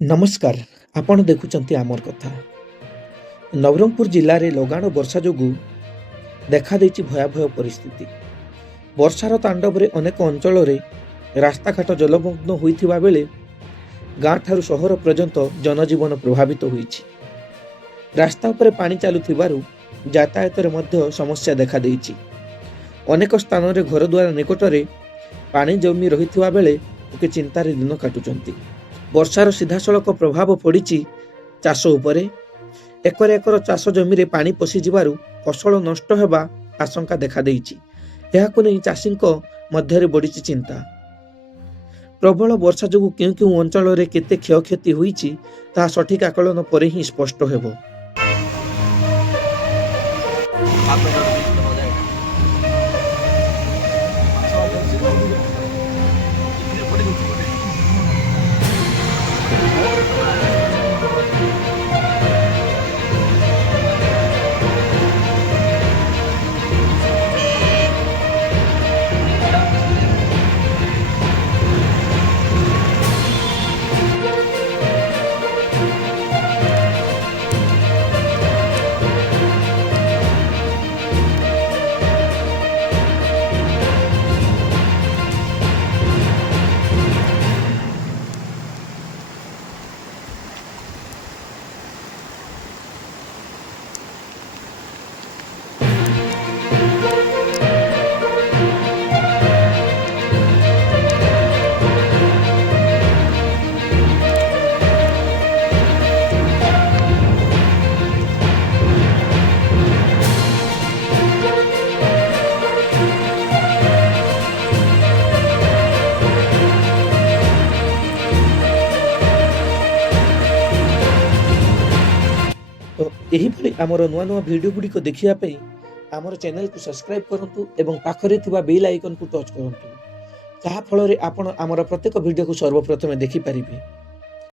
नमस्कार आपण देखुचंती आमर कथा नवरंगपुर जिल्ला रे लगाण वर्षा जोगु देखा देछि भयावह परिस्थिति। वर्षार तांडव रे अनेक अंचल रे रास्ताघाट जलमग्न होइथिबा बेले गाँ ठारू सहर पर्यंत जनजीवन प्रभावित होइछि। रास्ता उपरे पानी चालुथिबारु यातायात रे मध्य समस्या देखा देइछि। अनेक स्थान रे घर द्वार निकट रे पानी जमी रहिथिबा बेले लोके चिंतार दिन काटुचंती। वर्षार सीधासलख प्रभाव पड़ी चाष उपरे। एकर एकर चाष जमी रे पानी पशि जिबारु फसल नष्ट हेबा आशंका देखा देइछि। एहाकु नै चाषीक मध्यरे बढिछि चिंता। प्रबल वर्षा जोगु केउ केउ अंचल रे केते क्षयक्षति होइछि ता सठिक आकलन परे ही स्पष्ट हेबो। तो यही भली आमर नुआ नुआ वीडियो गुडी को देखिया पे आमर चैनल को सब्सक्राइब करंतु एवं पाखरे थिबा बेल आइकन को टच करंतु। जहा फल रे आपण आमर प्रत्येक वीडियो को सर्वप्रथमे देखि परिबे।